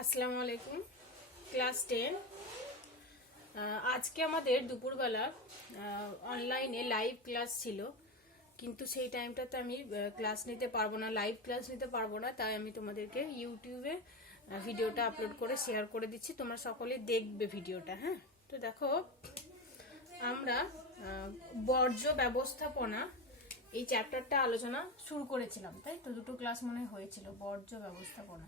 আসসালামু আলাইকুম। ক্লাস 10 আজকে আমাদের দুপুরবেলা অনলাইনে লাইভ ক্লাস ছিল, কিন্তু সেই টাইমটাতে আমি ক্লাস নিতে পারবো না, লাইভ ক্লাস নিতে পারবো না। তাই আমি তোমাদেরকে ইউটিউবে ভিডিওটা আপলোড করে শেয়ার করে দিচ্ছি, তোমরা সকলে দেখবে ভিডিওটা। হ্যাঁ, তো দেখো, আমরা বর্জ্য ব্যবস্থাপনা এই চ্যাপ্টারটা আলোচনা শুরু করেছিলাম, তাই তো? দুটো ক্লাস মনে হয়েছিল বর্জ্য ব্যবস্থাপনা।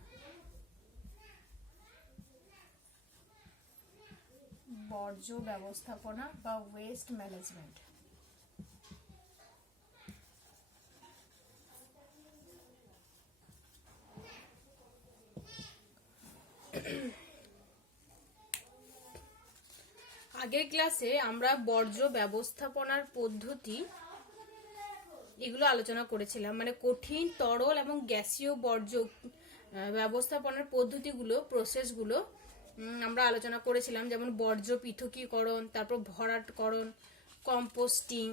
বর্জ্য ব্যবস্থাপনা বা ওয়েস্ট ম্যানেজমেন্ট। আগের ক্লাসে আমরা বর্জ্য ব্যবস্থাপনার পদ্ধতি এগুলো আলোচনা করেছিলাম, মানে কঠিন, তরল এবং গ্যাসীয় বর্জ্য ব্যবস্থাপনার পদ্ধতিগুলো, প্রসেসগুলো আমরা আলোচনা করেছিলাম। যেমন বর্জ্য পৃথকীকরণ, তারপর ভরাটকরণ, কম্পোস্টিং,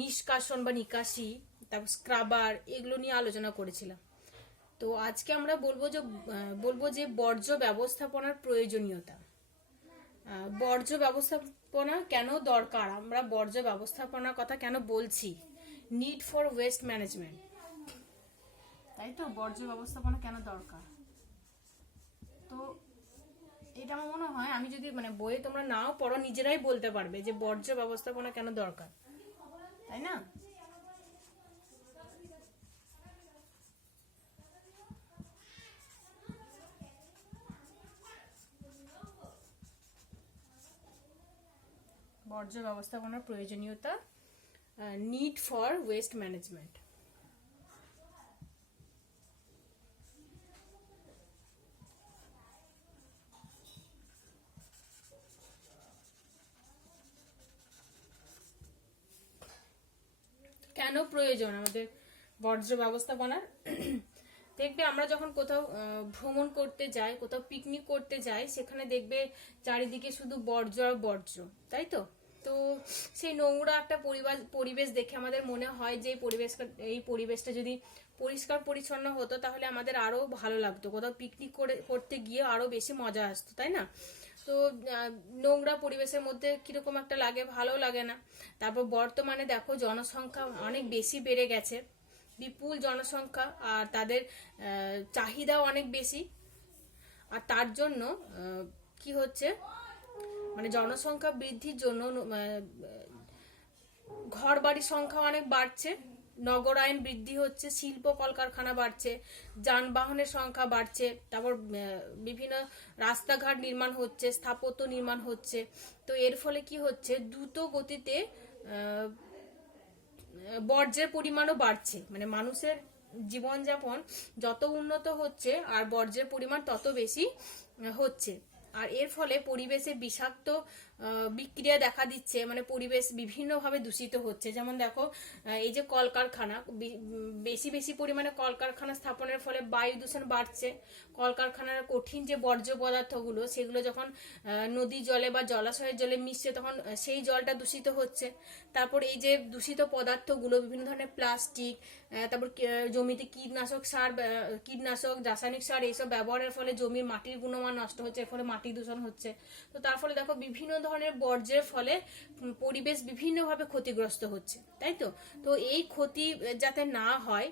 নিষ্কাশন বা নিকাশি, তারপর স্ক্রাবার, এগুলো নিয়ে আলোচনা করেছিলাম। তো আজকে আমরা বলবো যে বর্জ্য ব্যবস্থাপনার প্রয়োজনীয়তা। বর্জ্য ব্যবস্থাপনা কেন দরকার, আমরা বর্জ্য ব্যবস্থাপনার কথা কেন বলছি, নিড ফর ওয়েস্ট ম্যানেজমেন্ট, তাই তো? বর্জ্য ব্যবস্থাপনা কেন দরকার, তো এটা আমার মনে হয় আমি যদি বইয়ে তোমরা নাও পড়ো, নিজেরাই বলতে পারবে যে বর্জ্য ব্যবস্থাপনা কেন দরকার, তাই না? বর্জ্য ব্যবস্থাপনার প্রয়োজনীয়তা, নিড ফর ওয়েস্ট ম্যানেজমেন্ট। কেন প্রয়োজন আমাদের বর্জ্য ব্যবস্থাপনার? দেখবে আমরা যখন কোথাও ভ্রমণ করতে যাই, কোথাও পিকনিক করতে যাই, সেখানে দেখবে চারিদিকে শুধু বর্জ্য আর বর্জ্য, তাই তো? তো সেই নোংরা একটা পরিবেশ দেখে আমাদের মনে হয় যে এই পরিবেশটা যদি পরিষ্কার পরিচ্ছন্ন হতো তাহলে আমাদের আরো ভালো লাগতো, কোথাও পিকনিক করতে গিয়ে আরো বেশি মজা আসতো, তাই না? তো নোংরা পরিবেশের মধ্যে কিরকম একটা লাগে, ভালো লাগে না। তারপর বর্তমানে দেখো জনসংখ্যা অনেক বেশি বেড়ে গেছে, বিপুল জনসংখ্যা, আর তাদের চাহিদাও অনেক বেশি। আর তার জন্য কি হচ্ছে, জনসংখ্যা বৃদ্ধির জন্য ঘর বাড়ির সংখ্যা অনেক বাড়ছে, নগরায়ন বৃদ্ধি হচ্ছে, শিল্প কলকারখানা বাড়ছে, যানবাহনের সংখ্যা বাড়ছে, তারপর বিভিন্ন রাস্তাঘাট নির্মাণ হচ্ছে, স্থাপত্য নির্মাণ হচ্ছে। তো এর ফলে কি হচ্ছে, দ্রুত গতিতে বর্জ্যের পরিমাণও বাড়ছে, মানুষের জীবনযাপন যত উন্নত হচ্ছে আর বর্জ্যের পরিমাণ তত বেশি হচ্ছে। আর এর ফলে পরিবেশে বিষাক্ত বিক্রিয়া দেখা দিচ্ছে, পরিবেশ বিভিন্নভাবে দূষিত হচ্ছে। যেমন দেখো, এই যে কলকারখানা, বেশি বেশি পরিমাণে কলকারখানা স্থাপনের ফলে বায়ু দূষণ বাড়ছে। কলকারখানার কঠিন যে বর্জ্য পদার্থগুলো, সেগুলো যখন নদী জলে বা জলাশয়ের জলে মিশছে, তখন সেই জলটা দূষিত হচ্ছে। তারপর এই যে দূষিত পদার্থগুলো, বিভিন্ন ধরনের প্লাস্টিক, তারপর জমিতে কীটনাশক, রাসায়নিক সার এইসব ব্যবহারের ফলে জমির মাটির গুণমান নষ্ট হচ্ছে, এর ফলে মাটি দূষণ হচ্ছে। তো তার ফলে দেখো বিভিন্ন ধরনের বর্জ্যের ফলে পরিবেশ বিভিন্নভাবে ক্ষতিগ্রস্ত হচ্ছে, তাই তো? তো এই ক্ষতি যাতে না হয়,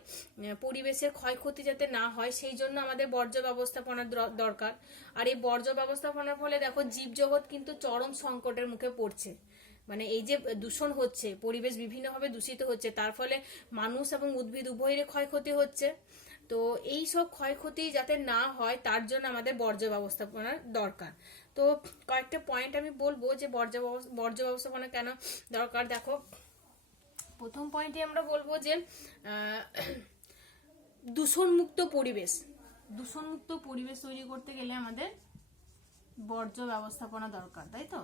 পরিবেশের ক্ষয়ক্ষতি যাতে না হয়, সেই জন্য আমাদের বর্জ্য ব্যবস্থাপনার দরকার। আর এই বর্জ্য ব্যবস্থাপনার ফলে দেখো জীবজগৎ কিন্তু চরম সংকটের মুখে পড়ছে। এই যে দূষণ হচ্ছে, পরিবেশ বিভিন্নভাবে দূষিত হচ্ছে, তার ফলে মানুষ এবং উদ্ভিদ উভয়ের ক্ষয়ক্ষতি হচ্ছে। তো এই সব ক্ষয়ক্ষতি যাতে না হয় তার জন্য আমাদের বর্জ্য ব্যবস্থাপনার দরকার। তো কয়েকটা পয়েন্ট আমি বলবো যে বর্জ্য ব্যবস্থাপনা কেন দরকার। দেখো, প্রথম পয়েন্টে আমরা বলবো যে দূষণমুক্ত পরিবেশ তৈরি করতে গেলে আমাদের বর্জ্য ব্যবস্থাপনা দরকার, তাই তো?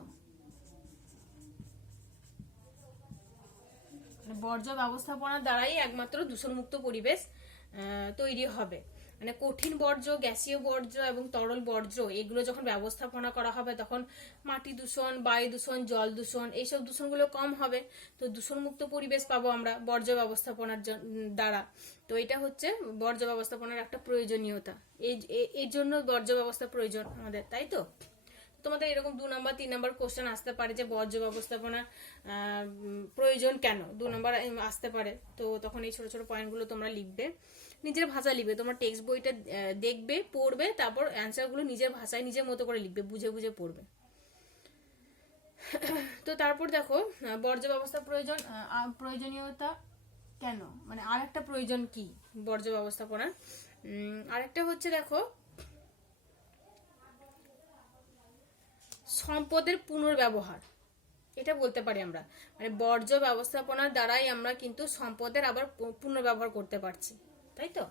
বর্জ্য ব্যবস্থাপনার দ্বারাই একমাত্র দূষণমুক্ত পরিবেশ তৈরি হবে। মানে কঠিন বর্জ্য, গ্যাসীয় বর্জ্য এবং তরল বর্জ্য এগুলো যখন ব্যবস্থাপনা করা হবে তখন মাটি দূষণ, বায়ু দূষণ, জল দূষণ এইসব দূষণগুলো কম হবে। তো দূষণমুক্ত পরিবেশ পাবো আমরা বর্জ্য ব্যবস্থাপনার দ্বারা। তো এটা হচ্ছে বর্জ্য ব্যবস্থাপনার একটা প্রয়োজনীয়তা। এর জন্য বর্জ্য ব্যবস্থা প্রয়োজন আমাদের, তাই তো? তোমাদের এরকম 2 নম্বর 3 নম্বর কোশ্চেন আসতে পারে যে বর্জ্য ব্যবস্থাপনা প্রয়োজন কেন, 2 নম্বর আসতে পারে। তো তখন এই ছোট ছোট পয়েন্টগুলো তোমরা লিখবে, নিজের ভাষা লিখবে। তোমরা টেক্সট বইটা দেখবে, পড়বে, তারপর অ্যান্সারগুলো নিজের ভাষায় নিজের মতো করে লিখবে, বুঝে বুঝে পড়বে। তো তারপর দেখো বর্জ্য ব্যবস্থা প্রয়োজনীয়তা কেন, মানে আরেকটা প্রয়োজন কি বর্জ্য ব্যবস্থাপনার। আরেকটা হচ্ছে দেখো সম্পদের পুনর্ব্যবহার, এটা বলতে পারি আমরা। মানে বর্জ্য ব্যবস্থাপনার দ্বারাই আমরা কিন্তু সম্পদের আবার পুনর্ব্যবহার করতে পারছি, তাই তো?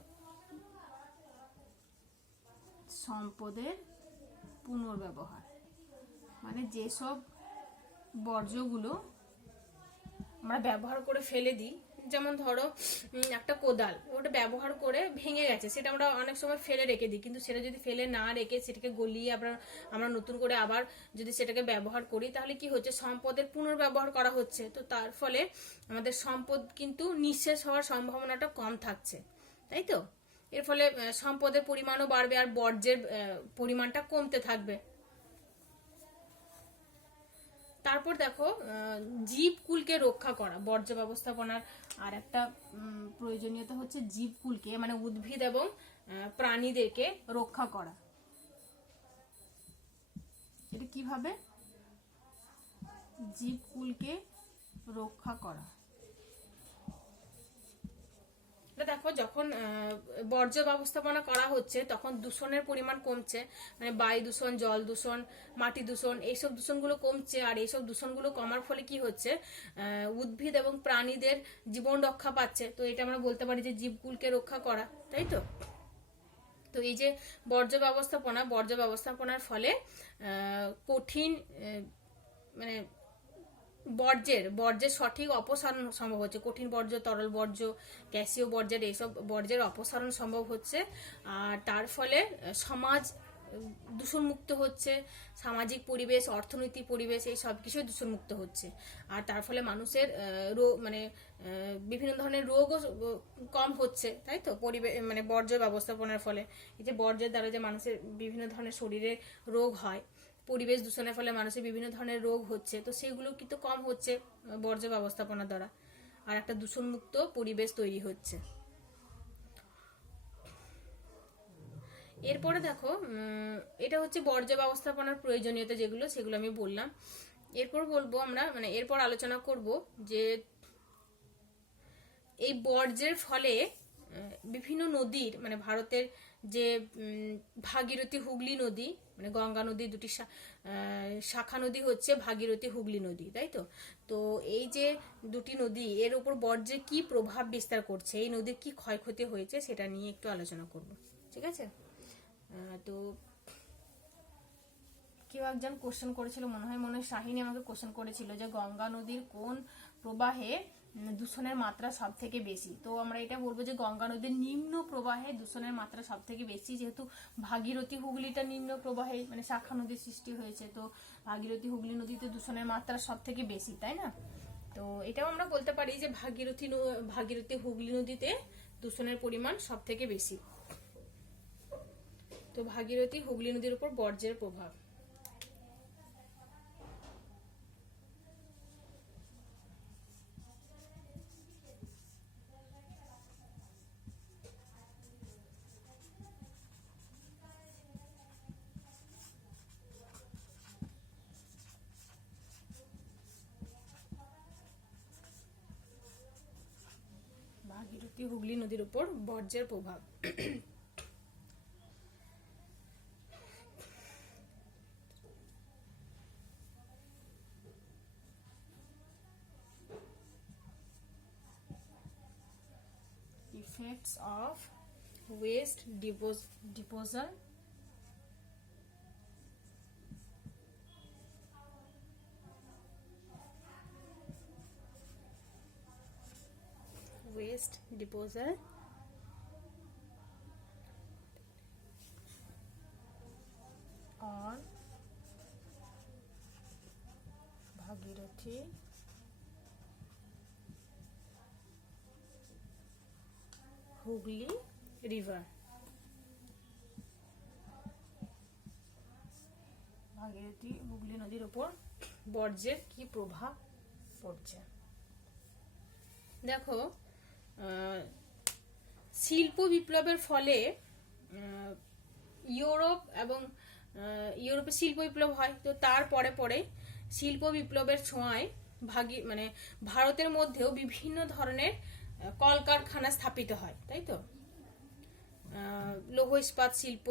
সম্পদের পুনর্ব্যবহার মানে যেসব বর্জ্যগুলো আমরা ব্যবহার করে ফেলে দিই, যেমন ধরো একটা কোদাল, ওটা ব্যবহার করে ভেঙে গেছে, সেটা আমরা অনেক সময় ফেলে রেখে দিই, কিন্তু সেটা যদি ফেলে না রেখে সেটাকে গলিয়ে আমরা নতুন করে আবার যদি সেটাকে ব্যবহার করি, তাহলে কি হচ্ছে, সম্পদের পুনর্ব্যবহার করা হচ্ছে। তো তার ফলে আমাদের সম্পদ কিন্তু নিঃশেষ হওয়ার সম্ভাবনাটা কম থাকছে, তাই তো? এর ফলে সম্পদের পরিমাণও বাড়বে আর বর্জ্যের পরিমাণটা কমতে থাকবে। তারপর দেখো জীবকুলকে রক্ষা করা, বর্জ্য ব্যবস্থাপনার আর একটা প্রয়োজনীয়তা হচ্ছে জীবকুলকে, মানে উদ্ভিদ এবং প্রাণীদেরকে রক্ষা করা। এটা কিভাবে? জীবকুলকে রক্ষা করা। দেখো যখন বর্জ্য ব্যবস্থাপনা করা হচ্ছে তখন দূষণের পরিমাণ কমছে, মানে বায়ু দূষণ, জল দূষণ, মাটি দূষণ, এইসব দূষণগুলো কমছে। আর এইসব দূষণগুলো কমার ফলে কি হচ্ছে, উদ্ভিদ এবং প্রাণীদের জীবন রক্ষা পাচ্ছে। তো এটা আমরা বলতে পারি যে জীবকুলকে রক্ষা করা, তাই তো? তো এই যে বর্জ্য ব্যবস্থাপনার ফলে কঠিন মানে বর্জ্যের সঠিক অপসারণ সম্ভব হচ্ছে। কঠিন বর্জ্য, তরল বর্জ্য, গ্যাসীয় বর্জ্যের এইসব বর্জ্যের অপসারণ সম্ভব হচ্ছে। আর তার ফলে সমাজ দূষণমুক্ত হচ্ছে, সামাজিক পরিবেশ, অর্থনৈতিক পরিবেশ এই সব কিছুই দূষণমুক্ত হচ্ছে। আর তার ফলে মানুষের রোগ মানে বিভিন্ন ধরনের রোগও কম হচ্ছে, তাই তো? পরিবেশ মানে বর্জ্য ব্যবস্থাপনার ফলে এই যে বর্জ্যের দ্বারা যে মানুষের বিভিন্ন ধরনের শরীরে রোগ হয়, পরিবেশ দূষণের ফলে মানুষের বিভিন্ন ধরনের রোগ হচ্ছে, তো সেগুলো কিন্তু কম হচ্ছে বর্জ্য ব্যবস্থাপনার দ্বারা। আর একটা দূষণমুক্ত পরিবেশ তৈরি হচ্ছে। এরপরে দেখো এটা হচ্ছে বর্জ্য ব্যবস্থাপনার প্রয়োজনীয়তা যেগুলো, সেগুলো আমি বললাম। এরপর বলবো আমরা, মানে এরপর আলোচনা করব যে এই বর্জ্যের ফলে বিভিন্ন নদীর, মানে ভারতের যে ভাগীরথী হুগলি নদী, মানে গঙ্গা নদীর দুটি শাখা নদী হচ্ছে ভাগীরথী হুগলি নদী, তাই তো? তো এই যে দুটি নদী, এর উপর বর্জ্যের কি প্রভাব বিস্তার করছে, এই নদীর কি ক্ষয়ক্ষতি হয়েছে সেটা নিয়ে একটু আলোচনা করব, ঠিক আছে? তো কেউ একজন কোশ্চেন করেছিল, মনে হয় শাহিনী আমাকে কোশ্চেন করেছিল যে গঙ্গা নদীর কোন প্রবাহে দূষণের মাত্রা সব থেকে বেশি। তো আমরা এটা বলবো যে গঙ্গা নদীর নিম্ন প্রবাহে দূষণের মাত্রা সব থেকে বেশি, যেহেতু ভাগীরথী হুগলিটা নিম্ন প্রবাহে মানে শাখা নদীর সৃষ্টি হয়েছে, তো ভাগীরথী হুগলি নদীতে দূষণের মাত্রা সব থেকে বেশি, তাই না? তো এটাও আমরা বলতে পারি যে ভাগীরথী হুগলি নদীতে দূষণের পরিমাণ সব থেকে বেশি। তো ভাগীরথী হুগলি নদীর উপর বর্জ্যের প্রভাব। ভাগীরথী হুগলি নদীর উপর বর্জ্যের প্রভাব। Effects of waste disposal Bhagirathi Hooghly river, Bhagirathi Hooghly নদীর উপর বর্জ্যের কি প্রভাব পড়ছে। দেখো, শিল্প বিপ্লবের ফলে ইউরোপ এবং ইউরোপে শিল্প বিপ্লব হয়, তো তার পরে পরে শিল্প বিপ্লবের ছোঁয়ায় মানে ভারতের মধ্যেও বিভিন্ন ধরনের কলকারখানা স্থাপিত হয়, তাই তো। লৌহ ইস্পাত শিল্প,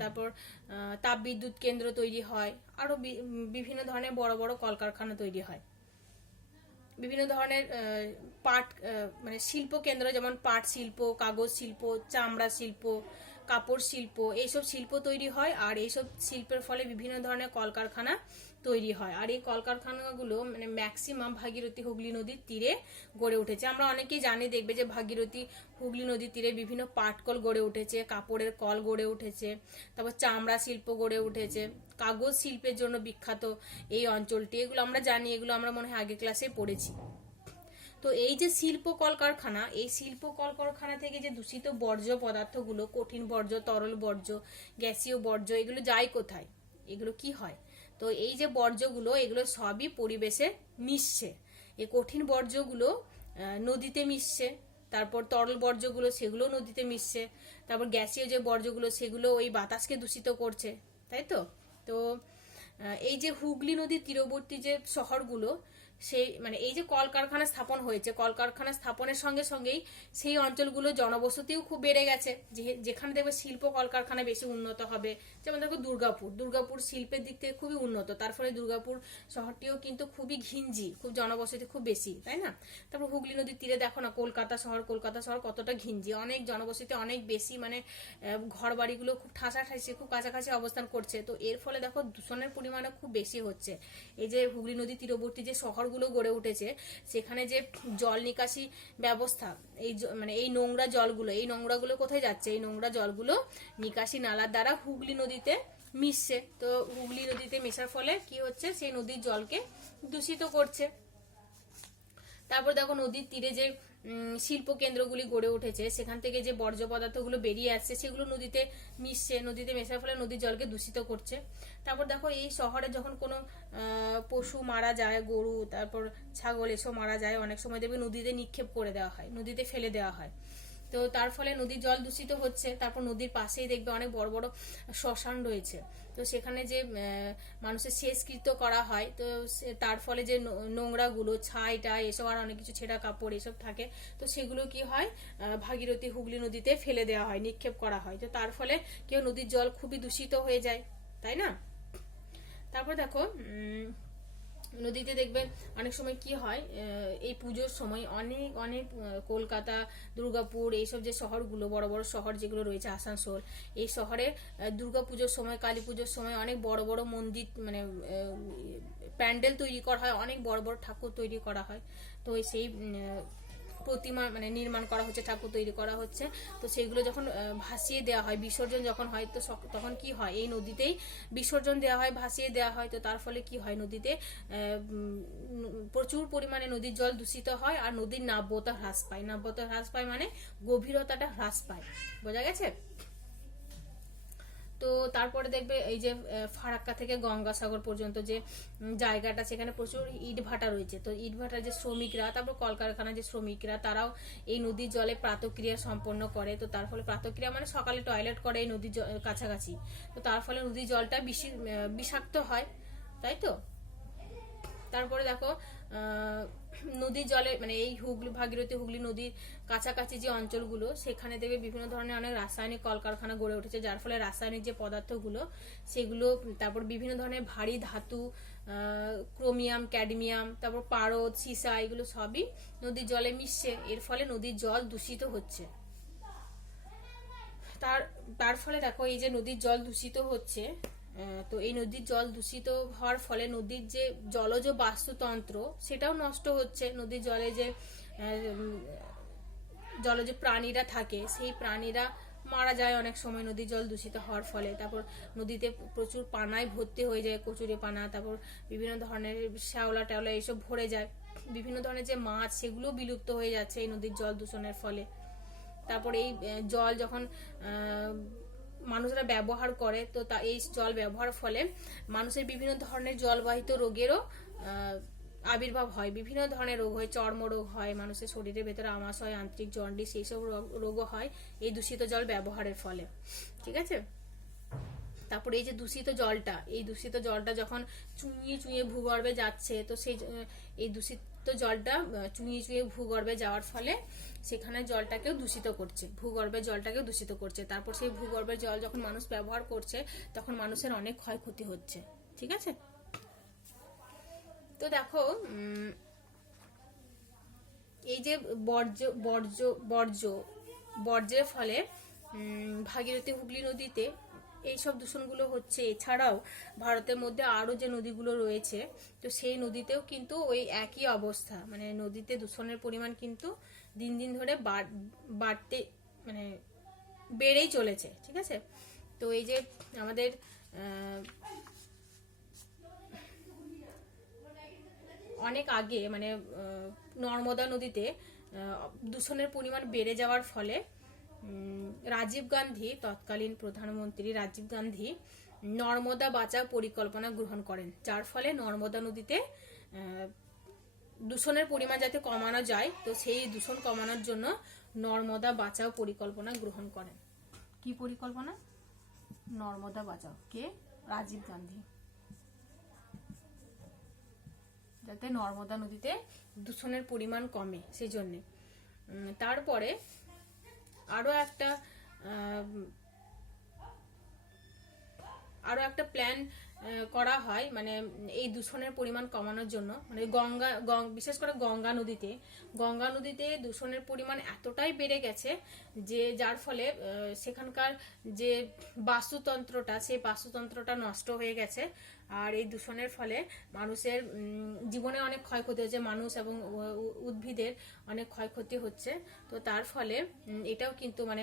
তারপর তাপবিদ্যুৎ কেন্দ্র তৈরি হয়, আরো বিভিন্ন ধরনের বড় বড় কলকারখানা তৈরি হয়। বিভিন্ন ধরনের পাট মানে শিল্প কেন্দ্র, যেমন পাট শিল্প, কাগজ শিল্প, চামড়া শিল্প, কাপড় শিল্প, এইসব শিল্প তৈরি হয়। আর এইসব শিল্পের ফলে বিভিন্ন ধরনের কলকারখানা তৈরি হয়। আর এই কলকারখানাগুলো মানে ম্যাক্সিমাম ভাগীরথী হুগলি নদীর তীরে গড়ে উঠেছে। আমরা অনেকেই জানি, দেখবে যে ভাগীরথী হুগলি নদীর তীরে বিভিন্ন পাটকল গড়ে উঠেছে, কাপড়ের কল গড়ে উঠেছে, তারপর চামড়া শিল্প গড়ে উঠেছে, কাগজ শিল্পের জন্য বিখ্যাত এই অঞ্চলটি। এগুলো আমরা জানি, এগুলো আমরা মনে হয় আগের ক্লাসে পড়েছি। তো এই যে শিল্প কলকারখানা, এই শিল্প কলকারখানা থেকে যে দূষিত বর্জ্য পদার্থগুলো, কঠিন বর্জ্য, তরল বর্জ্য, গ্যাসীয় বর্জ্য, এগুলো যায় কোথায়? এগুলো কি হয়? তো এই যে বর্জ্যগুলো, এগুলো সবই পরিবেশে মিশছে। এই কঠিন বর্জ্যগুলো নদীতে মিশছে, তারপর তরল বর্জ্যগুলো সেগুলো নদীতে মিশছে, তারপর গ্যাসীয় যে বর্জ্যগুলো সেগুলো ওই বাতাসকে দূষিত করছে, তাই তো। তো এই যে হুগলি নদীর তীরবর্তী যে শহরগুলো, সেই মানে এই যে কলকারখানা স্থাপন হয়েছে, কলকারখানা স্থাপনের সঙ্গে সঙ্গেই সেই অঞ্চলগুলো জনবসতিও খুব বেড়ে গেছে। যেখানে দেখবে শিল্প কলকারখানা বেশি উন্নত হবে, যেমন দেখো দুর্গাপুর শিল্পের দিক থেকে খুবই উন্নত, তার ফলে দুর্গাপুর শহরটিও কিন্তু খুবই ঘিঞ্জি, খুব জনবসতি খুব বেশি, তাই না। তারপর হুগলি নদীর তীরে দেখো না কলকাতা শহর কতটা ঘিঞ্জি, অনেক জনবসতি অনেক বেশি, মানে ঘর বাড়িগুলো খুব ঠাসাঠাসি, খুব কাছাকাছি অবস্থান করছে। তো এর ফলে দেখো দূষণের পরিমাণও খুব বেশি হচ্ছে। এই যে হুগলি নদী তীরবর্তী যে শহরগুলো গড়ে উঠেছে, সেখানে যে জল নিকাশি ব্যবস্থা, মানে এই নোংরা জলগুলো, এই নোংরাগুলো কোথায় যাচ্ছে? এই নোংরা জলগুলো নিকাশি নালার দ্বারা হুগলি নদীতে মিশছে। তো হুগলি নদীতে মেশার ফলে কি হচ্ছে? সেই নদীর জলকে দূষিত করছে। তারপর দেখো নদীর তীরে যে শিল্প কেন্দ্রগুলি গড়ে উঠেছে, সেখান থেকে যে বর্জ্য পদার্থগুলো বেরিয়ে আসছে সেগুলো নদীতে মিশছে, নদীতে মেশার ফলে নদীর জলকে দূষিত করছে। তারপর দেখো এই শহরে যখন কোনো পশু মারা যায়, গরু, তারপর ছাগল এসব মারা যায়, অনেক সময় দেখবে নদীতে নিক্ষেপ করে দেওয়া হয়, নদীতে ফেলে দেওয়া হয়। তো তার ফলে নদীর জল দূষিত হচ্ছে। তারপর নদীর পাশেই দেখবে অনেক বড় বড় শ্মশান রয়েছে, তো সেখানে যে মানুষের শেষকৃত্য করা হয়, তো তার ফলে যে নোংরাগুলো, ছাইটা এসব আর অনেক কিছু, ছেঁড়া কাপড় এসব থাকে, তো সেগুলো কি হয়? ভাগীরথী হুগলি নদীতে ফেলে দেওয়া হয়, নিক্ষেপ করা হয়। তো তার ফলে কেউ নদীর জল খুবই দূষিত হয়ে যায়, তাই না। তারপর দেখো নদীতে দেখবে অনেক সময় কি হয়, এই পুজোর সময় অনেক অনেক কলকাতা, দুর্গাপুর, এইসব যে শহরগুলো, বড় বড় শহর যেগুলো রয়েছে, আসানসোল, এই শহরে দুর্গাপুজোর সময়, কালী পুজোর সময় অনেক বড় বড় মন্দির, মানে প্যান্ডেল তৈরি করা হয়, অনেক বড় বড় ঠাকুর তৈরি করা হয়। তো সেই প্রতিমা মানে নির্মাণ করা হচ্ছে, ঠাকুর তৈরি করা হচ্ছে, তো সেইগুলো যখন ভাসিয়ে দেওয়া হয়, বিসর্জন যখন হয়, তো তখন কি হয়? এই নদীতেই বিসর্জন দেওয়া হয়, ভাসিয়ে দেওয়া হয়। তো তার ফলে কি হয়? নদীতে প্রচুর পরিমাণে নদীর জল দূষিত হয়, আর নদীর নাব্যতা হ্রাস পায়। নাব্যতা হ্রাস পায় মানে গভীরতাটা হ্রাস পায়, বোঝা গেছে। তো তারপরে দেখবে এই যে ফারাক্কা থেকে গঙ্গাসাগর পর্যন্ত যে জায়গাটা, সেখানে প্রচুর ইট ভাটা রয়েছে। তো ইট ভাটার যে শ্রমিকরা, তারপর কলকারখানার যে শ্রমিকরা, তারাও এই নদীর জলে প্রাতক্রিয়া সম্পন্ন করে। তো তার ফলে প্রাতক্রিয়া মানে সকালে টয়লেট করে এই নদীর কাছাকাছি, তো তার ফলে নদীর জলটা বিষাক্ত হয়, তাই তো। তারপরে দেখো নদীর জলে মানে এই ভাগীরথী হুগলি নদীর কাছাকাছি যে অঞ্চলগুলো, সেখানে দেখবে বিভিন্ন ধরনের অনেক রাসায়নিক কলকারখানা গড়ে উঠেছে, যার ফলে রাসায়নিক যে পদার্থগুলো সেগুলো, তারপর বিভিন্ন ধরনের ভারী ধাতু, ক্রোমিয়াম, ক্যাডমিয়াম, তারপর পারদ, সীসা, এগুলো সবই নদীর জলে মিশছে। এর ফলে নদীর জল দূষিত হচ্ছে। তার ফলে দেখো এই যে নদীর জল দূষিত হচ্ছে, তো এই নদীর জল দূষিত হওয়ার ফলে নদীর যে জলজ বাস্তুতন্ত্র সেটাও নষ্ট হচ্ছে। নদীর জলে যে জলজ প্রাণীরা থাকে, সেই প্রাণীরা মারা যায় অনেক সময় নদীর জল দূষিত হওয়ার ফলে। তারপর নদীতে প্রচুর পানায় ভর্তি হয়ে যায়, কচুরি পানা, তারপর বিভিন্ন ধরনের শ্যাওলা ট্যাওলা এইসব ভরে যায়। বিভিন্ন ধরনের যে মাছ সেগুলো বিলুপ্ত হয়ে যাচ্ছে এই নদীর জল দূষণের ফলে। তারপর এই জল যখন মানুষরা ব্যবহার করে, তো এই জল ব্যবহারের ফলে মানুষের বিভিন্ন ধরনের জলবাহিত রোগেরও আবির্ভাব হয়। বিভিন্ন ধরনের রোগ হয়, চর্মরোগ হয়, মানুষের শরীরের ভেতরে আমাশ হয়, আন্তরিক জন্ডিস, এইসব রোগও হয় এই দূষিত জল ব্যবহারের ফলে। ঠিক আছে। তারপরে এই যে এই দূষিত জলটা যখন চুঁইয়ে চুঁইয়ে ভূগর্ভে যাচ্ছে, তো সেই এই দূষিত জলটা চুঁইয়ে চুঁইয়ে ভূগর্ভে যাওয়ার ফলে সেখানে জলটাকেও দূষিত করছে, ভূগর্ভের জলটাকেও দূষিত করছে। তারপর সেই ভূগর্ভের জল যখন মানুষ ব্যবহার করছে তখন মানুষের অনেক ক্ষয়ক্ষতি হচ্ছে। ঠিক আছে। তো দেখো, এই যে বর্জ্যের ফলে ভাগীরথী হুগলি নদীতে এইসব দূষণগুলো হচ্ছে। এছাড়াও ভারতের মধ্যে আরো যে নদীগুলো রয়েছে, তো সেই নদীতেও কিন্তু ওই একই অবস্থা, মানে নদীতে দূষণের পরিমাণ কিন্তু দিন দিন ধরে বাড়তে মানে বেড়েই চলেছে। ঠিক আছে। তো এই যে আমাদের অনেক আগে মানে নর্মদা নদীতে দূষণের পরিমাণ বেড়ে যাওয়ার ফলে রাজীব গান্ধী, তৎকালীন প্রধানমন্ত্রী রাজীব গান্ধী নর্মদা বাঁচাও পরিকল্পনা গ্রহণ করেন, যার ফলে নর্মদা নদীতে দূষণের পরিমাণ যাতে কমানো যায়, তো সেই দূষণ কমানোর জন্য নর্মদা বাঁচাও পরিকল্পনা গ্রহণ করেন। কি পরিকল্পনা? নর্মদা বাঁচাও। কে? রাজীব গান্ধী। যাতে নর্মদা নদীতে দূষণের পরিমাণ কমে সেই জন্যে। তারপরে আরো একটা প্ল্যান করা হয়, মানে এই দূষণের পরিমাণ কমানোর জন্য। মানে বিশেষ করে গঙ্গা নদীতে দূষণের পরিমাণ এতটাই বেড়ে গেছে যে যার ফলে সেখানকার যে বাস্তুতন্ত্রটা, সেই বাস্তুতন্ত্রটা নষ্ট হয়ে গেছে। আর এই দূষণের ফলে মানুষের জীবনে অনেক ক্ষয়ক্ষতি হচ্ছে, মানুষ এবং উদ্ভিদের অনেক ক্ষয়ক্ষতি হচ্ছে। তো তার ফলে এটাও কিন্তু মানে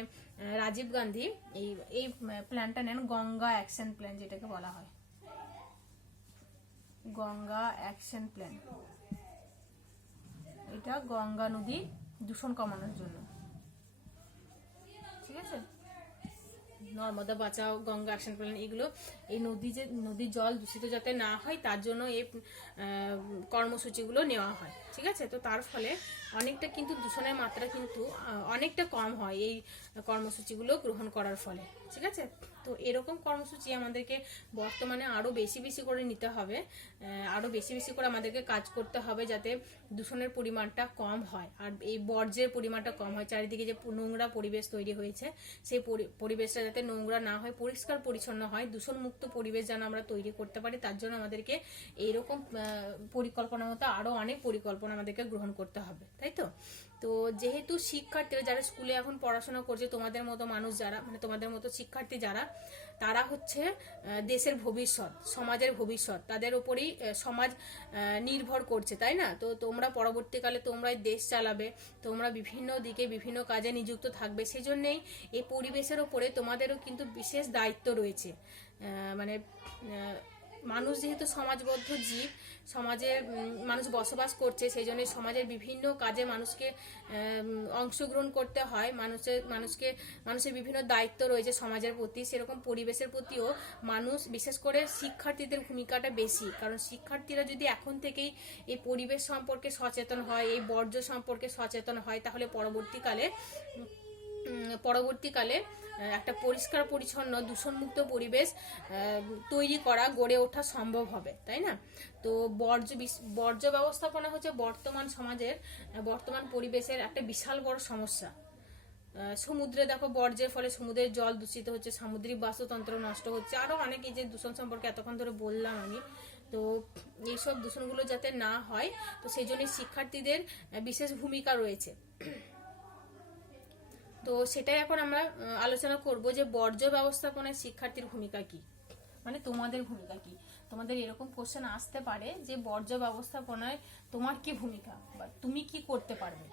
রাজীব গান্ধী এই প্ল্যানটা নেন, গঙ্গা অ্যাকশন প্ল্যান যেটাকে বলা হয়, গঙ্গা অ্যাকশন প্ল্যান। এটা গঙ্গা নদী দূষণ কমানোর জন্য। ঠিক আছে। নর্মদা বাঁচাও, গঙ্গা অ্যাকশন প্ল্যান, এগুলো এই নদীর জল দূষিত যাতে না হয় তার জন্য এই কর্মসূচিগুলো নেওয়া হয়। ঠিক আছে। তো তার ফলে অনেকটা কিন্তু দূষণের মাত্রা কিন্তু অনেকটা কম হয় এই কর্মসূচিগুলো গ্রহণ করার ফলে। ঠিক আছে। তো এরকম কর্মসূচি আমাদেরকে বর্তমানে আরো বেশি বেশি করে নিতে হবে, আরো বেশি বেশি করে আমাদেরকে কাজ করতে হবে যাতে দূষণের পরিমাণটা কম হয় আর এই বর্জ্যের পরিমাণটা কম হয়। চারিদিকে যে নোংরা পরিবেশ তৈরি হয়েছে, সেই পরিবেশটা যাতে নোংরা না হয়, পরিষ্কার পরিচ্ছন্ন হয়, দূষণমুক্ত পরিবেশ যেন আমরা তৈরি করতে পারি, তার জন্য আমাদেরকে এইরকম পরিকল্পনা মতো আরো অনেক পরিকল্পনা আমাদেরকে গ্রহণ করতে হবে। তাই তো। তো যেহেতু শিক্ষার্থীরা যারা স্কুলে এখন পড়াশোনা করছে, তোমাদের মতো মানুষ যারা, মানে তোমাদের মতো শিক্ষার্থী যারা, তারা হচ্ছে দেশের ভবিষ্যৎ, সমাজের ভবিষ্যৎ, তাদের উপরেই সমাজ নির্ভর করছে, তাই না? তো তোমরা পরবর্তীকালে তোমরাই দেশ চালাবে, তোমরা বিভিন্ন দিকে বিভিন্ন কাজে নিযুক্ত থাকবে। সেই জন্যেই এই পরিবেশের ওপরে তোমাদেরও কিন্তু বিশেষ দায়িত্ব রয়েছে। মানে মানুষ যেহেতু সমাজবদ্ধ জীব, সমাজে মানুষ বসবাস করছে, সেই জন্য সমাজের বিভিন্ন কাজে মানুষকে অংশগ্রহণ করতে হয়। মানুষের বিভিন্ন দায়িত্ব রয়েছে সমাজের প্রতি, সেরকম পরিবেশের প্রতিও মানুষ, বিশেষ করে শিক্ষার্থীদের ভূমিকাটা বেশি। কারণ শিক্ষার্থীরা যদি এখন থেকেই এই পরিবেশ সম্পর্কে সচেতন হয়, এই বর্জ্য সম্পর্কে সচেতন হয়, তাহলে পরবর্তীকালে একটা পরিষ্কার পরিচ্ছন্ন দূষণমুক্ত পরিবেশ গড়ে ওঠা সম্ভব হবে, তাই না? তো বর্জ্য ব্যবস্থাপনা হচ্ছে বর্তমান পরিবেশের একটা বিশাল বড় সমস্যা। সমুদ্রে দেখো, বর্জ্যের ফলে সমুদ্রের জল দূষিত হচ্ছে, সামুদ্রিক বাস্তুতন্ত্র নষ্ট হচ্ছে, আরো অনেক। এই যে দূষণ সম্পর্কে এতক্ষণ ধরে বললাম আমি, তো এইসব দূষণগুলো যাতে না হয়, তো সেই জন্য শিক্ষার্থীদের বিশেষ ভূমিকা রয়েছে। তো সেটাই এখন আমরা আলোচনা করব যে বর্জ্য ব্যবস্থাপনায় শিক্ষার্থীর ভূমিকা কি, মানে তোমাদের ভূমিকা কি। তোমাদের এরকম কোশ্চেন আসতে পারে যে বর্জ্য ব্যবস্থাপনায় তোমার কি ভূমিকা, বা তুমি কি করতে পারবে,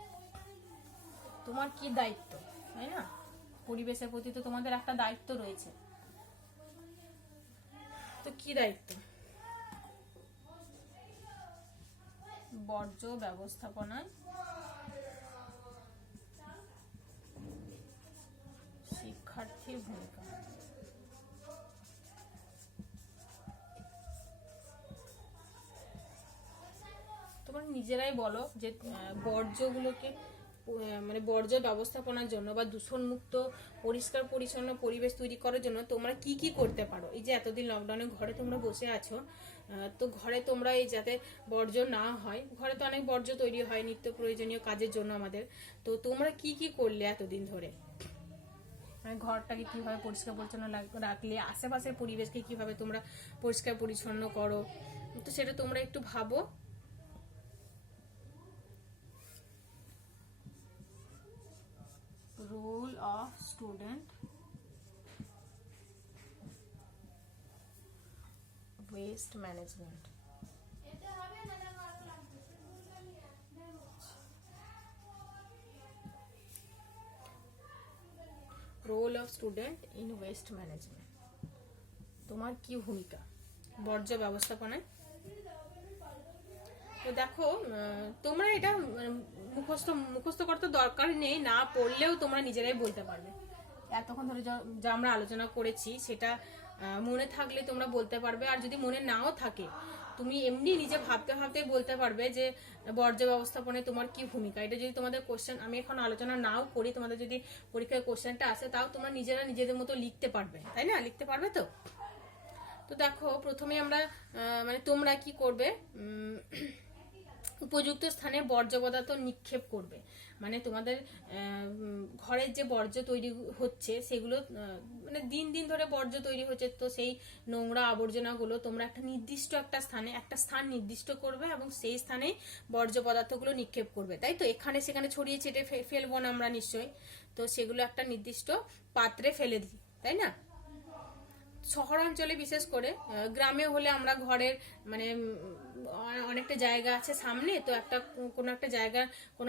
তোমার কি দায়িত্ব, তাই না? পরিবেশের প্রতি তো তোমাদের একটা দায়িত্ব রয়েছে। তো কি দায়িত্ব? বর্জ্য ব্যবস্থাপনায় শিক্ষার্থীর ভূমিকা। তোমরা নিজেরাই বলো যে বর্জ্যগুলোকে মানে বর্জ্য ব্যবস্থাপনার জন্য বা দূষণমুক্ত পরিষ্কার পরিচ্ছন্ন পরিবেশ তৈরি করার জন্য তোমরা কি কি করতে পারো। এই যে এতদিন লকডাউনে ঘরে তোমরা বসে আছো, তো ঘরে তোমরা এই যাতে বর্জ্য না হয়, ঘরে তো অনেক বর্জ্য তৈরি হয় নিত্য প্রয়োজনীয় কাজের জন্য আমাদের, তো তোমরা কি কি করলে এতদিন ধরে? মানে ঘরটাকে কিভাবে পরিষ্কার পরিচ্ছন্ন রাখলে, আশেপাশের পরিবেশকে কিভাবে তোমরা পরিষ্কার পরিচ্ছন্ন করো, তো সেটা তোমরা একটু ভাবো। Role of student waste management. Role of student in waste management. তোমার কি ভূমিকা বর্জ্য ব্যবস্থাপনায়? তো দেখো, তোমরা এটা মুখস্থ করতে দরকার নেই, না পড়লেও তোমরা নিজেরাই বলতে পারবে। এতক্ষণ ধরে যা আমরা আলোচনা করেছি সেটা মনে থাকলে তোমরা বলতে পারবে, আর যদি মনে নাও থাকে তুমি এমনি নিজে ভাবতে ভাবতে বলতে পারবে যে বর্জ্য ব্যবস্থাপনায় তোমার কি ভূমিকা। এটা যদি তোমাদের কোশ্চেন আমি এখন আলোচনা নাও করি, তোমাদের যদি পরীক্ষায় কোশ্চেনটা আসে, তাও তোমরা নিজেরা নিজেদের মতো লিখতে পারবে, তাই না? লিখতে পারবে তো? তো দেখো, প্রথমে আমরা মানে তোমরা কি করবে, উপযুক্ত স্থানে বর্জ্য পদার্থ নিক্ষেপ করবে। মানে তোমাদের ঘরের যে বর্জ্য তৈরি হচ্ছে সেগুলো মানে দিন দিন ধরে বর্জ্য তৈরি হচ্ছে, তো সেই নোংরা আবর্জনাগুলো তোমরা একটা নির্দিষ্ট একটা স্থান নির্দিষ্ট করবে এবং সেই স্থানে বর্জ্য পদার্থগুলো নিক্ষেপ করবে, তাই তো? এখানে সেখানে ছড়িয়ে ছিটে ফেলবো না আমরা নিশ্চয়ই, তো সেগুলো একটা নির্দিষ্ট পাত্রে ফেলে দিই, তাই না? শহরাঞ্চলে বিশেষ করে, গ্রামে হলে আমরা ঘরের মানে অনেকটা জায়গা আছে সামনে, তো কোনো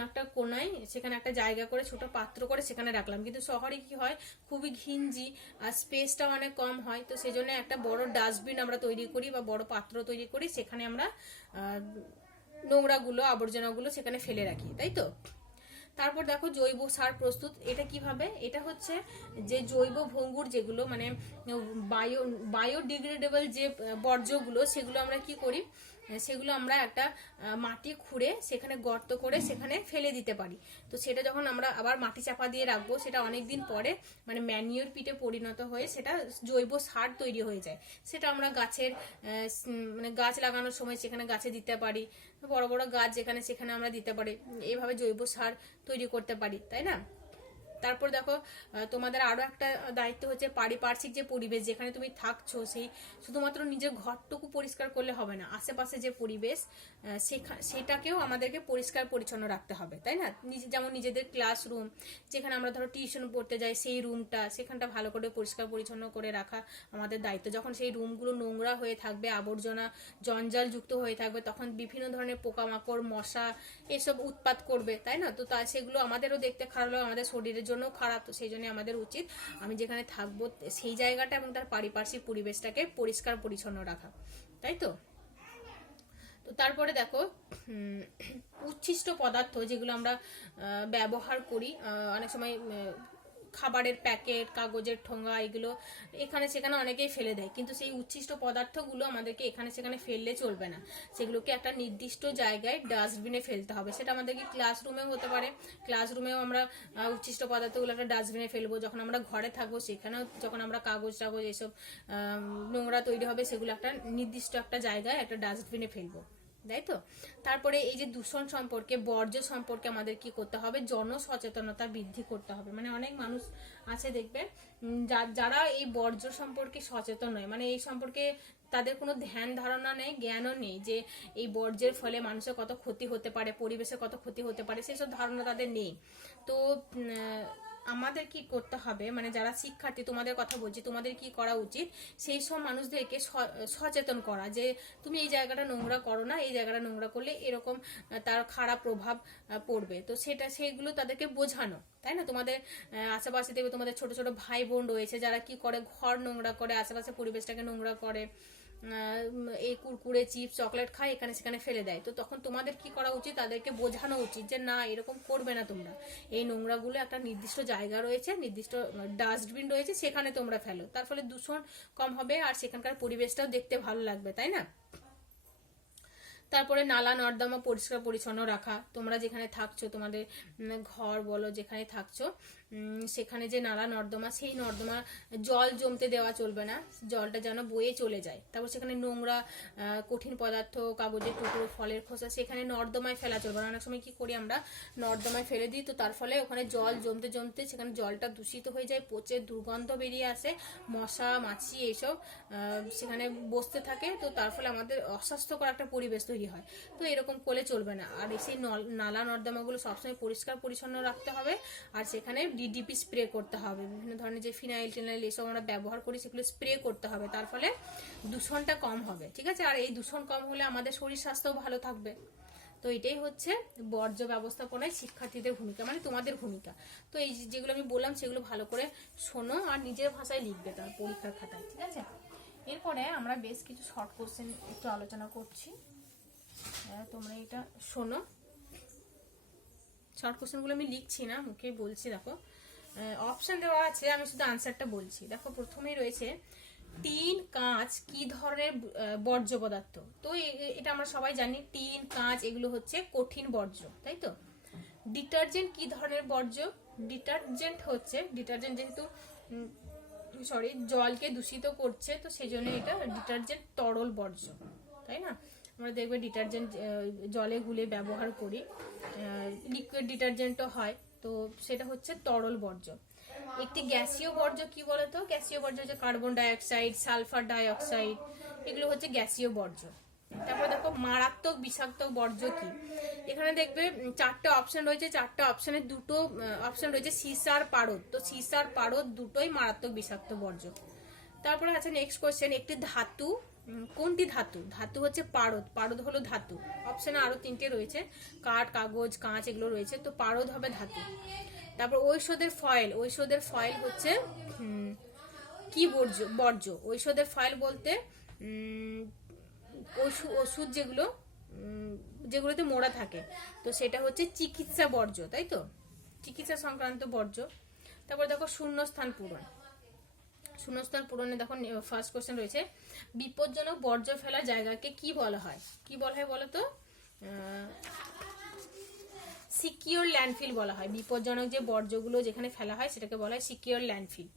একটা কোনায় সেখানে একটা জায়গা করে ছোট পাত্র করে সেখানে রাখলাম। কিন্তু শহরে কি হয়, খুবই ঘিঞ্জি আর স্পেসটা অনেক কম হয়, তো সেই জন্য একটা বড় ডাস্টবিন আমরা তৈরি করি বা বড় পাত্র তৈরি করি, সেখানে আমরা নোংরাগুলো আবর্জনাগুলো সেখানে ফেলে রাখি, তাই তো? তারপর দেখো জৈব সার প্রস্তুত। এটা কিভাবে? এটা হচ্ছে যে জৈব ভঙ্গুর যেগুলো মানে বায়োডিগ্রেডেবল যে বর্জ্যগুলো, সেগুলো আমরা কি করি, সেগুলো আমরা একটা মাটি খুঁড়ে সেখানে গর্ত করে সেখানে ফেলে দিতে পারি। তো সেটা যখন আমরা আবার মাটি চাপা দিয়ে রাখবো, সেটা অনেকদিন পরে মানে ম্যানিওর পিটে পরিণত হয়ে সেটা জৈব সার তৈরি হয়ে যায়। সেটা আমরা গাছের মানে গাছ লাগানোর সময় সেখানে গাছে দিতে পারি, বড় বড় গাছ যেখানে সেখানে আমরা দিতে পারি, এইভাবে জৈব সার তৈরি করতে পারি, তাই না? তারপর দেখো, তোমাদের আরো একটা দায়িত্ব হচ্ছে পারিপার্শ্বিক যে পরিবেশ যেখানে তুমি থাকছো, সেই শুধুমাত্র নিজের ঘরটুকু পরিষ্কার করলে হবে না, আশেপাশে যে পরিবেশ সেটাকেও আমাদেরকে পরিষ্কার পরিচ্ছন্ন রাখতে হবে, তাই না? যেমন নিজেদের ক্লাসরুম, যেখানে আমরা ধরো টিউশন পড়তে যাই, সেই সেখানটা ভালো করে পরিষ্কার পরিচ্ছন্ন করে রাখা আমাদের দায়িত্ব। যখন সেই রুমগুলো নোংরা হয়ে থাকবে, আবর্জনা জঞ্জাল যুক্ত হয়ে থাকবে, তখন বিভিন্ন ধরনের পোকামাকড় মশা এসব উৎপাত করবে, তাই না? তো সেগুলো আমাদেরও দেখতে খারাপ লাগে, আমাদের শরীরের জন্য খারাপ। তো সেই জন্য আমাদের উচিত আমি যেখানে থাকবো সেই জায়গাটা এবং তার পারিপার্শ্বিক পরিবেশটাকে পরিষ্কার পরিচ্ছন্ন রাখা, তাই তো? তো তারপরে দেখো, উচ্ছিষ্ট পদার্থ যেগুলো আমরা ব্যবহার করি, অনেক সময় খাবারের প্যাকেট, কাগজের ঠোঙা, এগুলো এখানে সেখানে অনেকেই ফেলে দেয়, কিন্তু সেই উচ্ছিষ্ট পদার্থগুলো আমাদেরকে এখানে সেখানে ফেললে চলবে না, সেগুলোকে একটা নির্দিষ্ট জায়গায় ডাস্টবিনে ফেলতে হবে। সেটা আমাদেরকে ক্লাসরুমেও হতে পারে, ক্লাসরুমেও আমরা উচ্ছিষ্ট পদার্থগুলো একটা ডাস্টবিনে ফেলবো। যখন আমরা ঘরে থাকবো সেখানেও যখন আমরা কাগজ এসব নোংরা তৈরি হবে, সেগুলো একটা নির্দিষ্ট একটা জায়গায় একটা ডাস্টবিনে ফেলবো, তাই তো? তারপরে এই যে দূষণ সম্পর্কে, বর্জ্য সম্পর্কে আমাদের কি করতে হবে, জনসচেতনতা বৃদ্ধি করতে হবে। মানে অনেক মানুষ আছে দেখবে যারা এই বর্জ্য সম্পর্কে সচেতন নয়, মানে এই সম্পর্কে তাদের কোনো ধ্যান ধারণা নেই, জ্ঞানও নেই যে এই বর্জ্যের ফলে মানুষের কত ক্ষতি হতে পারে, পরিবেশের কত ক্ষতি হতে পারে, সেসব ধারণা তাদের নেই। তো আমাদের কি করতে হবে, মানে যারা শিক্ষার্থী তোমাদের কথা বলছি, তোমাদের কি করা উচিত, সেই সব মানুষদেরকে সচেতন করা যে তুমি এই জায়গাটা নোংরা করো না, এই জায়গাটা নোংরা করলে এরকম তার খারাপ প্রভাব পড়বে। তো সেইগুলো তাদেরকে বোঝানো, তাই না? তোমাদের আশেপাশে দেখবে তোমাদের ছোট ছোট ভাই বোন রয়েছে যারা কি করে, ঘর নোংরা করে, আশেপাশে পরিবেশটাকে নোংরা করে, এই কুরকুরে চিপস চকলেট খায়, এখানে সেখানে ফেলে দেয়। তো তখন তোমাদের কি করা উচিত, তাদেরকে বোঝানো উচিত যে না, এরকম করবে না তোমরা, এই নোংরাগুলো একটা নির্দিষ্ট জায়গা রয়েছে, নির্দিষ্ট ডাস্টবিন রয়েছে, সেখানে তোমরা ফেলো। তার ফলে দূষণ কম হবে আর সেখানকার পরিবেশটাও দেখতে ভালো লাগবে, তাই না? তারপরে নালা নর্দমা পরিষ্কার পরিচ্ছন্ন রাখা। তোমরা যেখানে থাকছো, তোমাদের ঘর বলো, যেখানে থাকছো সেখানে যে নালা নর্দমা, সেই নর্দমা জল জমতে দেওয়া চলবে না, জলটা যেন বয়ে চলে যায়। তারপর সেখানে নোংরা কঠিন পদার্থ, কাগজের টুকরো, ফলের খোসা সেখানে নর্দমায় ফেলা চলবে না। অনেক সময় কি করি আমরা, নর্দমায় ফেলে দিই, তো তার ফলে ওখানে জল জমতে জমতে সেখানে জলটা দূষিত হয়ে যায়, পচে দুর্গন্ধ বেরিয়ে আসে, মশা মাছি এইসব সেখানে বসতে থাকে। তো তার ফলে আমাদের অস্বাস্থ্যকর একটা পরিবেশ তৈরি হয়। তো এরকম করলে চলবে না। আর সেই নালা নর্দমাগুলো সবসময় পরিষ্কার পরিচ্ছন্ন রাখতে হবে। আর সেখানে ডিডিপি স্প্রে করতে হবে, বিভিন্ন ধরনের যে ফিনাইল টিনাইল এসব আমরা ব্যবহার করি সেগুলো স্প্রে করতে হবে, তার ফলে দূষণটা কম হবে, ঠিক আছে? আর এই দূষণ কম হলে আমাদের শরীর স্বাস্থ্যও ভালো থাকবে। তো এটাই হচ্ছে বর্জ্য ব্যবস্থাপনায় শিক্ষার্থীদের ভূমিকা, মানে তোমাদের ভূমিকা। তো এই যেগুলো আমি বললাম সেগুলো ভালো করে শোনো আর নিজের ভাষায় লিখবে তার পরীক্ষার খাতায়, ঠিক আছে? এরপরে আমরা বেশ কিছু শর্ট কোশ্চেন একটু আলোচনা করছি, তোমরা এটা শোনো। শর্ট কোশ্চেনগুলো আমি লিখছি না, মুখে বলছি। দেখো অপশন দেওয়া আছে, আমি শুধু আনসারটা বলছি। দেখো প্রথমেই রয়েছে টিন কাঁচ কি ধরনের বর্জ্য পদার্থ? তো এটা আমরা সবাই জানি, টিন কাঁচ এগুলো হচ্ছে কঠিন বর্জ্য, তাই তো? ডিটারজেন্ট কি ধরনের বর্জ্য? ডিটারজেন্ট হচ্ছে, ডিটারজেন্ট যেহেতু জলকে দূষিত করছে, তো সেই জন্য এটা ডিটারজেন্ট তরল বর্জ্য, তাই না? আমরা দেখবে ডিটারজেন্ট জলে গুলে ব্যবহার করি, লিকুইড ডিটারজেন্টও হয়, তো সেটা হচ্ছে তরল বর্জ্য। একটি গ্যাসীয় বর্জ্য কি বলতো? গ্যাসীয় বর্জ্য হচ্ছে কার্বন ডাইঅক্সাইড, সালফার ডাইঅক্সাইড, এগুলো হচ্ছে গ্যাসীয় বর্জ্য। তারপর দেখো মারাত্মক বিষাক্ত বর্জ্য কি? এখানে দেখবে চারটে অপশন রয়েছে, চারটে অপশনের দুটো অপশন রয়েছে সীসার পারদ। তো সীসার পারদ দুটোই মারাত্মক বিষাক্ত বর্জ্য। তারপরে আছে নেক্সট কোশ্চেন, একটি ধাতু কোনটি ধাতু? ধাতু হচ্ছে পারদ, পারদ হলো ধাতু। অপশনে আরো তিনটে রয়েছে, কাঠ, কাগজ, কাঁচ এগুলো রয়েছে, তো পারদ হবে ধাতু। তারপর ঔষধের ফয়েল, ঔষধের ফয়েল হচ্ছে কি বর্জ্য? ঔষধের ফয়েল বলতে ওষুধ যেগুলোতে মোড়া থাকে, তো সেটা হচ্ছে চিকিৎসা বর্জ্য, তাই তো? চিকিৎসা সংক্রান্ত বর্জ্য। তারপর দেখো শূন্যস্থান পূরণ। শূন্যস্থান পূরণে দেখো ফার্স্ট কোশ্চেন রয়েছে, বিপজ্জনক বর্জ্য ফেলার জায়গাকে কি বলা হয়? কি বলা হয় বলো তো? সিকিউর ল্যান্ডফিল বলা হয়। বিপজ্জনক যে বর্জ্যগুলো যেখানে ফেলা হয় সেটাকে বলা হয় সিকিউর ল্যান্ডফিল।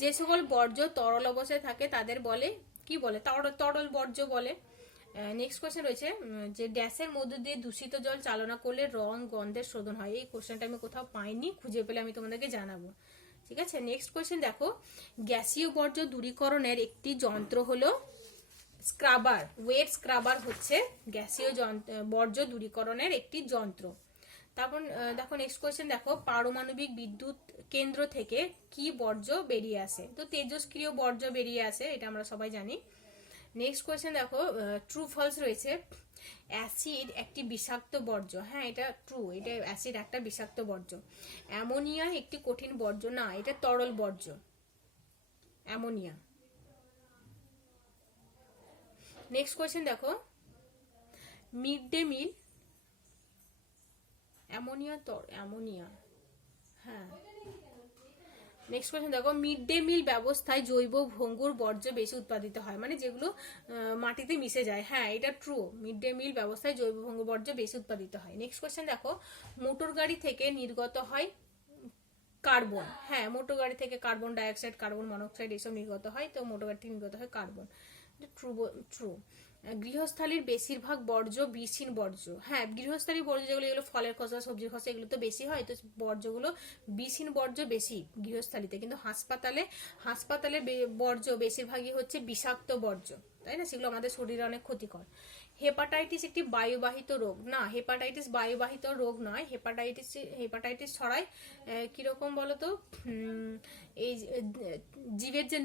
যে সকল বর্জ্য তরল অবস্থায় থাকে তাদের বলে কি বলে? তরল বর্জ্য বলে। নেক্সট কোশ্চেন রয়েছে যে ড্যাশের মধ্য দিয়ে দূষিত জল চালনা করলে রং গন্ধের শোধন হয়। এই কোশ্চেনটা আমি কোথাও পাইনি, খুঁজে পেলে আমি তোমাদেরকে জানাবো, ঠিক আছে? নেক্সট কোশ্চেন দেখো, গ্যাসীয় বর্জ্য দূরীকরণের একটি যন্ত্র হলো স্ক্রাবার। ওয়েট স্ক্রাবার হচ্ছে গ্যাসীয় বর্জ্য দূরীকরণের একটি যন্ত্র। তারপর দেখো নেক্সট কোয়েশ্চেন দেখো, পারমাণবিক বিদ্যুৎ কেন্দ্র থেকে কি বর্জ্য বেরিয়ে আসে? তো তেজস্ক্রিয় বর্জ্য বেরিয়ে আসে, এটা আমরা সবাই জানি। নেক্সট কোয়েশ্চেন দেখো, ট্রু ফলস রয়েছে, অ্যাসিড একটি বিষাক্ত বর্জ্য। হ্যাঁ, এটা ট্রু, এটা অ্যাসিড একটা বিষাক্ত বর্জ্য। অ্যামোনিয়া একটি কঠিন বর্জ্য না, এটা তরল বর্জ্য অ্যামোনিয়া। নেক্সট কোয়েশ্চেন দেখো, মিড ডে মিল অ্যামোনিয়া। হ্যাঁ, নেক্সট কোয়েশ্চেন দেখো, মিড ডে মিল ব্যবস্থায় জৈব ভঙ্গুর বর্জ্য বেশি উৎপাদিত হয়, মানে যেগুলো মাটিতে মিশে যায়। হ্যাঁ, এটা ট্রু, মিড ডে মিল ব্যবস্থায় জৈব ভঙ্গুর বর্জ্য বেশি উৎপাদিত হয়। নেক্সট কোয়েশ্চেন দেখো, মোটর গাড়ি থেকে নির্গত হয় কার্বন। হ্যাঁ, মোটর গাড়ি থেকে কার্বন ডাইঅক্সাইড, কার্বন মনোক্সাইড এসব নির্গত হয়, তো মোটর গাড়ি থেকে নির্গত হয় কার্বন। ট্রু। গৃহস্থালির বেশিরভাগ বর্জ্য বিষহীন বর্জ্য। হ্যাঁ, গৃহস্থালির বর্জ্য যেগুলো ফলের খোসা, সবজির খোসা, এগুলো তো বেশি হয়, তো বর্জ্যগুলো বিষহীন বর্জ্য বেশি গৃহস্থালিতে। কিন্তু হাসপাতালে বর্জ্য বেশিরভাগই হচ্ছে বিষাক্ত বর্জ্য। তাই না, সেগুলো আমাদের শরীরে অনেক ক্ষতিকর। হেপাটাইটিস একটি বায়ুবাহিত রোগ না, হেপাটাইটিস বায়ুবাহিত রোগ নয়। হেপাটাইটিস ছড়ায় কিরকম বলতো, এই জীবের যে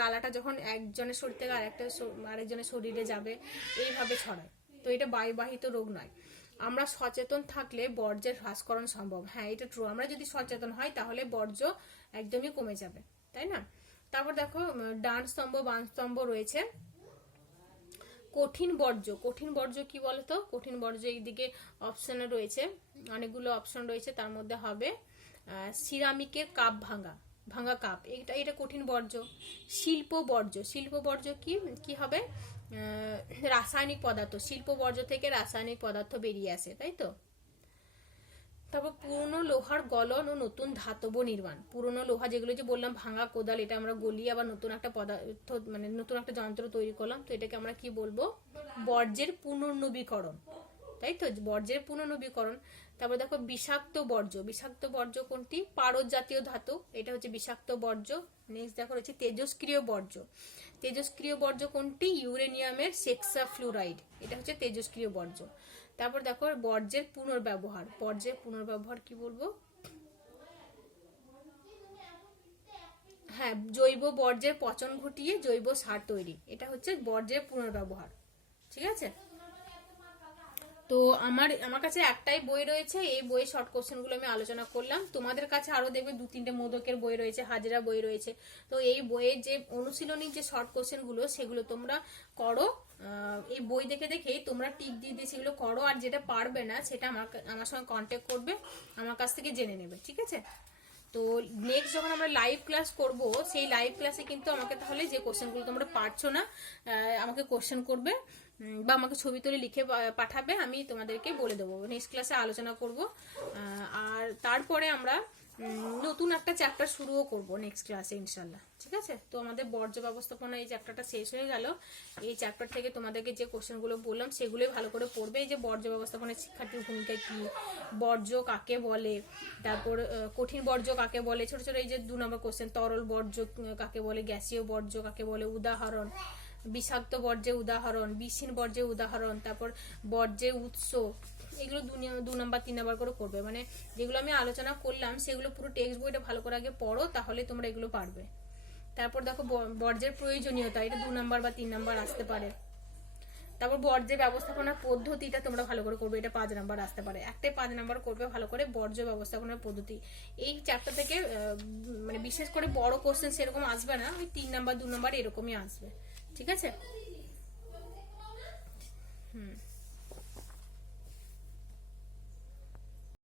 লালাটা যখন একজনের শরীর থেকে আরেকজনের শরীরে যাবে, এইভাবে ছড়ায়। তো এটা বায়ুবাহিত রোগ নয়। আমরা সচেতন থাকলে বর্জ্যের হ্রাসকরণ সম্ভব। হ্যাঁ, এটা ট্রু। আমরা যদি সচেতন হই তাহলে বর্জ্য একদমই কমে যাবে, তাই না। তারপর দেখো ডান স্তম্ভ বাম স্তম্ভ রয়েছে। কঠিন বর্জ্য কি বলতো? কঠিন বর্জ্য এইদিকে অপশনে রয়েছে, অনেকগুলো অপশন রয়েছে, তার মধ্যে হবে সিরামিকের কাপ ভাঙা কাপ, এটা কঠিন বর্জ্য। শিল্প বর্জ্য কি হবে? রাসায়নিক পদার্থ, শিল্প বর্জ্য থেকে রাসায়নিক পদার্থ বেরিয়ে আসে, তাই তো। তারপর পুরনো লোহার গলন ও নতুন ধাতব নির্মাণ। পুরনো লোহা যেগুলো যে বললাম, ভাঙা কোদাল, এটা আমরা গলিয়ে আবার নতুন একটা পদার্থ মানে নতুন একটা যন্ত্র তৈরি করলাম, তো এটাকে আমরা কি বলবো? বর্জ্যের পুনর্নবীকরণ, তাই তো, বর্জ্যের পুনর্নবীকরণ। তারপর দেখো বিষাক্ত বর্জ্য কোনটি? পারদ জাতীয় ধাতু, এটা হচ্ছে বিষাক্ত বর্জ্য। নেক্সট দেখো রয়েছে তেজস্ক্রিয় বর্জ্য কোনটি? ইউরেনিয়ামের হেক্সাফ্লুরাইড, এটা হচ্ছে তেজস্ক্রিয় বর্জ্য। তারপর দেখো বর্জ্যের পুনর্ব্যবহার কি বলবো? হ্যাঁ, জৈব বর্জ্যের পচন ঘটিয়ে জৈব সার তৈরি, এটা হচ্ছে বর্জ্যের পুনর্ব্যবহার। ঠিক আছে। তো আমার কাছে একটাই বই রয়েছে, এই বইয়ের শর্ট কোশ্চেন গুলো আমি আলোচনা করলাম। তোমাদের কাছে আরো দেখবে 2-3টে মোদকের বই রয়েছে, হাজরা বই রয়েছে। তো এই বইয়ের যে অনুশীলনী যে শর্ট কোশ্চেন গুলো, সেগুলো তোমরা করো। এই বই দেখে দেখেই তোমরা টিক দিয়ে দিয়ে সেগুলো করো। আর যেটা পারবে না সেটা আমার সঙ্গে কন্ট্যাক্ট করবে, আমার কাছ থেকে জেনে নেবে। ঠিক আছে। তো নেক্সট যখন আমরা লাইভ ক্লাস করব, সেই লাইভ ক্লাসে কিন্তু আমাকে তাহলে যে কোশ্চেনগুলো তোমরা পারছো না, আমাকে কোশ্চেন করবে বা আমাকে ছবি তুলে লিখে পাঠাবে, আমি তোমাদেরকে বলে দেবো। নেক্সট ক্লাসে আলোচনা করব। আর তারপরে আমরা নতুন একটা চ্যাপ্টার শুরুও করব নেক্সট ক্লাসে ইনশাল্লাহ। ঠিক আছে। তো আমাদের বর্জ্য ব্যবস্থাপনা এই চ্যাপ্টারটা শেষ হয়ে গেল। এই চ্যাপ্টার থেকে তোমাদেরকে যে কোশ্চেনগুলো বললাম সেগুলোই ভালো করে পড়বে। এই যে বর্জ্য ব্যবস্থাপনায় শিক্ষার্থীর ভূমিকা কি, বর্জ্য কাকে বলে, তারপর কঠিন বর্জ্য কাকে বলে, ছোট ছোট এই যে 2 নম্বর কোশ্চেন, তরল বর্জ্য কাকে বলে, গ্যাসীয় বর্জ্য কাকে বলে, উদাহরণ, বিষাক্ত বর্জ্যের উদাহরণ, বিষহীন বর্জ্যের উদাহরণ, তারপর বর্জ্যের উৎস, এগুলো 2 নাম্বার 3 নাম্বার করে করবে। মানে যেগুলো আমি আলোচনা করলাম সেগুলো পুরো টেক্সট বইটা ভালো করে আগে পড়ো, তাহলে তোমরা এগুলো পারবে। তারপর দেখো বর্জ্যের প্রয়োজনীয়তা, এটা 2 নাম্বার বা 3 নাম্বার আসতে পারে। তারপর বর্জ্য ব্যবস্থাপনার পদ্ধতিটা তোমরা ভালো করে করবে, এটা 5 নাম্বার আসতে পারে। একটাই 5 নাম্বার করবে ভালো করে, বর্জ্য ব্যবস্থাপনার পদ্ধতি। এই চ্যাপ্টার থেকে মানে বিশেষ করে বড় কোশ্চেন সেরকম আসবে না, ওই 3 নাম্বার 2 নাম্বার এরকমই আসবে। ঠিক আছে।